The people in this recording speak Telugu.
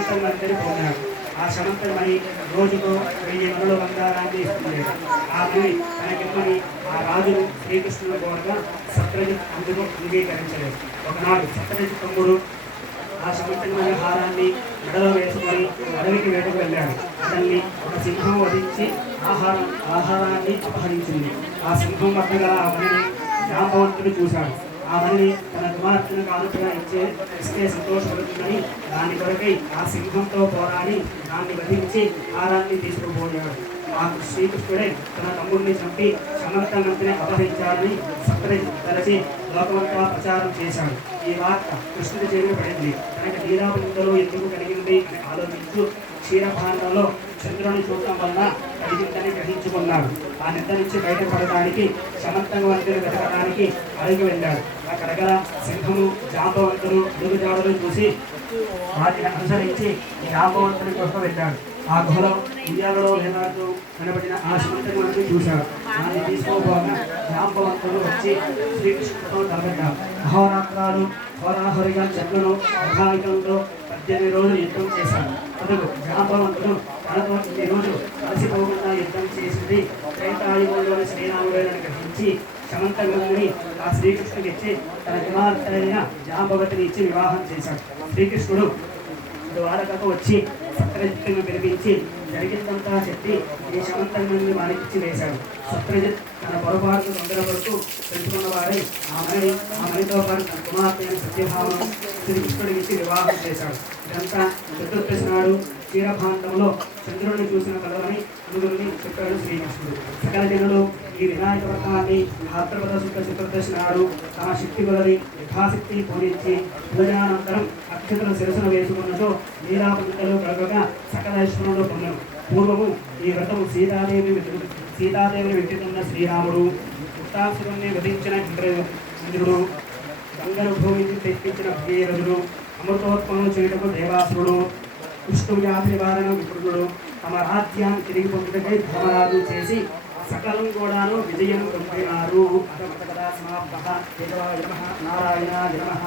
సమంతం అందరి పొందాడు ఆ సమంతమణి రోజుతో వెయ్యి మనల బంగారాన్ని ఇస్తుంది ఆ మణి తనకిమ్మని ఆ రాజును శ్రీకృష్ణుడు కోరగా సత్రజిత్ అందుకు అంగీకరించలేదు. ఒకనాడు సత్రజిత్ తమ్ముడు ఆ సముద్రమైన హారాన్ని మెడలో వేసుకొని అడవికి వేటకు వెళ్ళాడు. అతన్ని ఒక సింహం వధించి ఆహారం ఆహారాన్ని అపహరించింది. ఆ సింహం వద్ద గల ఆ మణిని జాంబవంతుడు చూశాడు. అవన్నీ తన కుమార్తెను కానుకగా ఇచ్చే ఇస్తే సంతోషపడుతుందని దాని కొరకై ఆ సింహంతో పోరాడి దాన్ని వధించి హారాన్ని తీసుకుపోయాడు. ఆ శ్రీకృష్ణుడే తన తమ్ముడిని చంపి సమర్థవంతిని అపహరించాడని తలచి లోకమంతా ప్రచారం చేశాడు. ఈ వార్త కృష్ణుడి చెవిని పడింది. తనకు లీలాబృందలో ఎందుకు కలిగింది అని ఆలోచించు. క్షీరభాండంలో చంద్రుని చూడటం వలన కలిగిందని గ్రహించుకున్నాడు ఆ నిద్ర నుంచి బయటపడడానికి సమర్థవంతులు వెతకడానికి అడుగు వెళ్ళాడు అక్కడగల సింహము జాంబవంతులు అడుగుజాడలు చూసి వాటిని అనుసరించి జాంబవంతుని కోసం వెళ్ళాడు ఆ గుహలో ఇండియాలో వేలాడుతూ కనబడిన ఆ సుమంతకుడిని చూశాడు. దాన్ని తీసుకోబోగా జాంబవంతుడు వచ్చి శ్రీకృష్ణుడితో తలపెట్టాడు అహోరాత్రాలు హోరాహోరిగా చెట్లను అభావికంతో పద్దెనిమిది రోజులు యుద్ధం చేశారు. అందుకు జాంబవంతుడు తనతో ఈ రోజు కలిసిపోకుండా యుద్ధం చేసింది త్రేతాయుగంలోని శ్రీరాముడేనని గ్రహించి శమంతగుని ఆ శ్రీకృష్ణుడికి ఇచ్చి తన కుమార్తె అయిన జాంబవతిని ఇచ్చి వివాహం చేశాడు. శ్రీకృష్ణుడు ద్వారకకు వచ్చి సత్రజిత్తును పిలిపించి జరిగిందంతా చెప్పి ఈ శమంతకుని మానిపించి వేశాడు. సత్రజిత్ తన పొరపాటు తొందరపడుతూ తెలుసుకున్నవాడై ఆ మణి ఆ పాటు తన కుమార్తె సత్యభావం శ్రీకృష్ణుడికి ఇచ్చి వివాహం చేశాడు. ఇదంతా చతుర్దశి నాడు క్షీరభాంతంలో చంద్రుడిని చూసిన కలవని అనుగురిని చెప్పాడు శ్రీకృష్ణుడు సకల జనులు ఈ వినాయక వ్రతాన్ని భాద్రపద శుద్ధ చతుర్దశి నాడు తమ శక్తి కొలది యథాశక్తి పూరించి భోజనానంతరం అక్షతల శిరసన వేసుకున్నచో నీరాపంటలు కలగగా సకల ఐశ్వర్యంలో పొందను. పూర్వము ఈ వ్రతము సీతాదేవి విధి- సీతాదేవిని వెతుకుతున్న శ్రీరాముడు ఉత్తాసురుణ్ణి వధించిన ఇంద్ర ఇంద్రుడు గంగను భూమికి తెప్పించిన భగీరథుడు అమృతోత్పన్నం చేయటకు దేవాసురుడు విష్ణు వ్యాధి తమ రాజ్యాన్ని తిరిగి పొందుటకై ధర్మరాజు చేసి సకలం కూడాను విజయం పొందినారు. అథ మత సమాప్త నారాయణ నమః.